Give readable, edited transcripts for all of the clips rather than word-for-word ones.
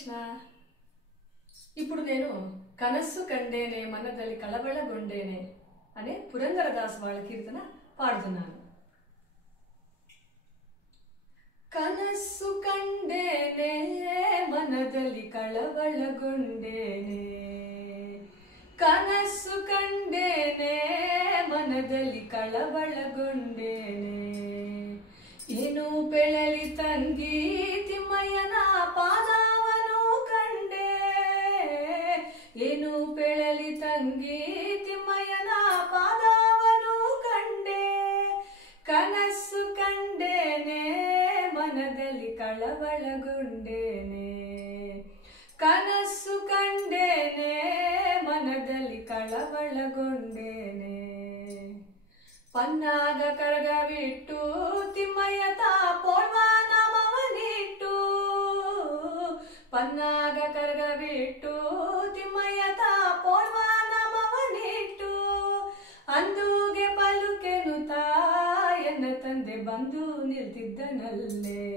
కృష్ణ. ఇప్పుడు నేను కనస్సు కండేనే మనదలి కళవళగొండేనే అనే పురందరదాస్ వాళ్ళ కీర్తన పాడుతున్నాను. కనస్సు కండేనే మనదలి కళవళగొండేనే, కనస్సు కండేనే మనದಲಿ ಕಳವಳಗೊಂಡೇನೆ. ಏನು ಬೆಳಲಿ ತಂಗಿ ತಿಮ್ಮಯ್ಯನ ಪಾದವನು ಕಂಡೆ, ಏನು ಬೆಳಲಿ ತಂಗಿ ತಿಮ್ಮಯ್ಯನ ಪಾದವನು ಕಂಡೆ. ಕನಸು ಕಂಡೇನೆ ಮನದಲ್ಲಿ ಕಳವಳಗೊಂಡೇನೆ, ಕನಸು ಕಂಡೇನೆ ಮನದಲ್ಲಿ ಕಳವಳಗೊಂಡೇನೆ. ಪನ್ನಾಗ ಕರಗವಿಟ್ಟು ತಿಮ್ಮಯ್ಯ ಪೋಳ್ವ ನಾಮವನಿಟ್ಟು, ಪನ್ನಾಗ ಕರಗವಿಟ್ಟು ತಿಮ್ಮಯ್ಯ ಪೋಳ್ವ ನಾಮವನಿಟ್ಟು. ಅಂದೂಗೆ ಪಲುಕೆನು ತಾಯನ್ನ ತಂದೆ ಬಂದು ನಿಲ್ತಿದ್ದನಲ್ಲೇ,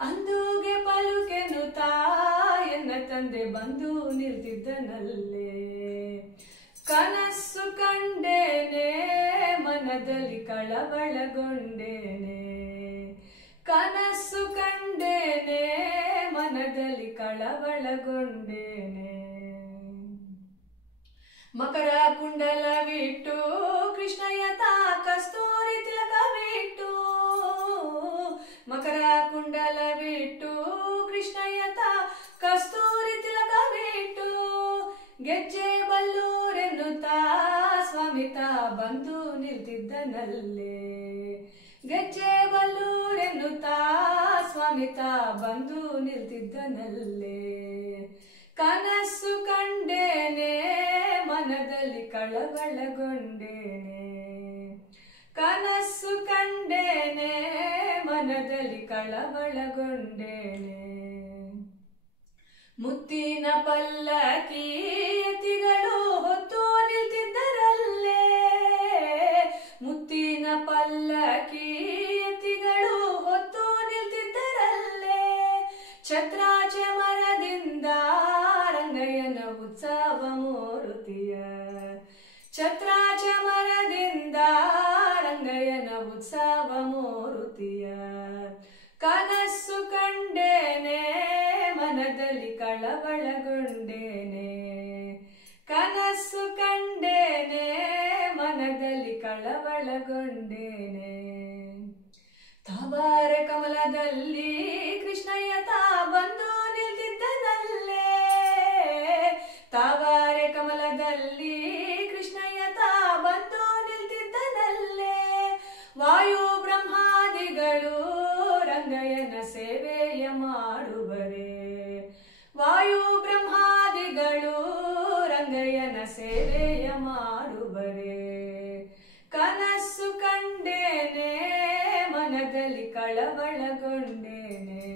ಅಂದೂಗೆ ಪಲುಕೆನು ತಾಯನ್ನ ತಂದೆ ಬಂದು ನಿಲ್ತಿದ್ದನಲ್ಲೇ. ಕನಸು ಕಂಡೇನೆ ಮನದಲ್ಲಿ ಕಳವಳಗೊಂಡೇನೆ, ಕನಸು ಕಂಡೇನೆ ಮನದಲ್ಲಿ ಕಳವಳಗೊಂಡೇನೆ. ಮಕರ ಕುಂಡಲವಿಟ್ಟು ಕೃಷ್ಣಯ್ಯ ಕಸ್ತೂರಿ ತಿಲಕವಿಟ್ಟು, ಮಕರ ಕುಂಡಲವಿಟ್ಟು ಕೃಷ್ಣಯ್ಯ ಕಸ್ತೂರಿ ತಿಲಕವಿಟ್ಟು. ಗೆಜ್ಜೆ ಬಲ್ಲೂರೆನ್ನುತ್ತಾ ಸ್ವಾಮಿತ ಬಂದು ನಿಲ್ತಿದ್ದನಲ್ಲೇ, ಗೆಜ್ಜೆ ಬಲ್ಲೂರೆನ್ನುತ್ತಾ ಸ್ವಾಮಿತ ಬಂದು ನಿಲ್ತಿದ್ದನಲ್ಲೇ. ಕನಸು ಕಂಡೇನೆ ಮನದಲ್ಲಿ ಕಳವಳಗೊಂಡೇನೆ, ಕನಸು ಕಂಡೇನೆ ಮನದಲ್ಲಿ ಕಳವಳಗೊಂಡೇನೆ. ಮುತ್ತಿನ ಪಲ್ಲಕ್ಕಿ ಎತ್ತಿಗಳು ಹೊತ್ತು ನಿಲ್ತಿದ್ದರಲ್ಲೇ, ಮುತ್ತಿನ ಪಲ್ಲಕ್ಕಿ ಎತ್ತಿಗಳು ಹೊತ್ತು ನಿಲ್ತಿದ್ದರಲ್ಲೇ. ಛತ್ರಾಚ ಮರದಿಂದ ರಂಗಯ್ಯನ ಉತ್ಸವ ಮೂರುತಿಯ, ಛತ್ರಾಚ ಮರದಿಂದ ರಂಗಯ್ಯನ ಉತ್ಸವ ಮೂರುತಿಯ. ಕನಸು ಕಂಡೇನೆ ಮನದಲ್ಲಿ ಕಳವಳಗೊಂಡೇನೆ, ಕನಸು ಕಂಡೇನೆ ಮನದಲ್ಲಿ ಕಳವಳಗೊಂಡೇನೆ. ತಾವರೆ ಕಮಲದಲ್ಲಿ ಕೃಷ್ಣಯ್ಯ ಬಂದು ನಿಲ್ತಿದ್ದನಲ್ಲೇ, ತಾವರೆ ಕಮಲದಲ್ಲಿ ಕೃಷ್ಣಯ್ಯ ಬಂದು ನಿಲ್ತಿದ್ದನಲ್ಲೇ. ವಾಯು ಬ್ರಹ್ಮಾದಿಗಳು ರಂಗಯ್ಯನ ಸೇವೆಯ ಮಾಡುವರೆ, ವಾಯು ಬ್ರಹ್ಮಾದಿಗಳು ರಂಗಯ್ಯನ ಸೇವೆಯ ಮಾಡುವರೆ. ಕನಸು ಕಂಡೇನೆ ಮನದಲ್ಲಿ ಕಳವಳಗೊಂಡೇನೆ,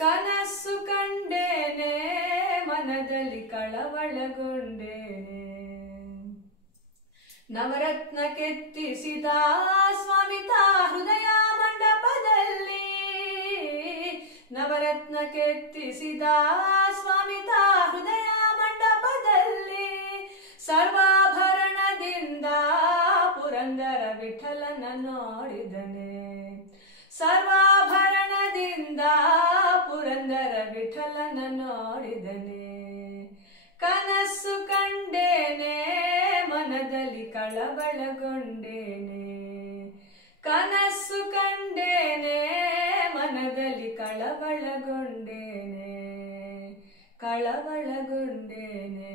ಕನಸು ಕಂಡೇನೆ ಮನದಲ್ಲಿ ಕಳವಳಗೊಂಡೇನೆ. ನವರತ್ನ ಕೆತ್ತಿಸಿದ ಸ್ವಾಮಿತ ಹೃದಯ ಮಂಟಪದಲ್ಲಿ, ನವರತ್ನ ಕೆತ್ತಿಸಿದ ಸ್ವಾಮಿತ ಹೃದಯ ಮಂಟಪದಲ್ಲಿ. ಸರ್ವಾಭರಣದಿಂದ ಪುರಂದರ ವಿಠಲನ ನೋಡಿದನೆ, ಸರ್ವಾಭರಣದಿಂದ ಪುರಂದರ ವಿಠಲನ ನೋಡಿದನೆ. ಕನಸು ಕಂಡೇನೆ ಮನದಲ್ಲಿ ಕಳವಳಗೊಂಡೇನೆ, ಕನಸು ಕಂಡೇನೆ ಮನದಲ್ಲಿ ಕಳವಳಗೊಂಡೇನೆ, ಕಳವಳಗೊಂಡೇನೆ.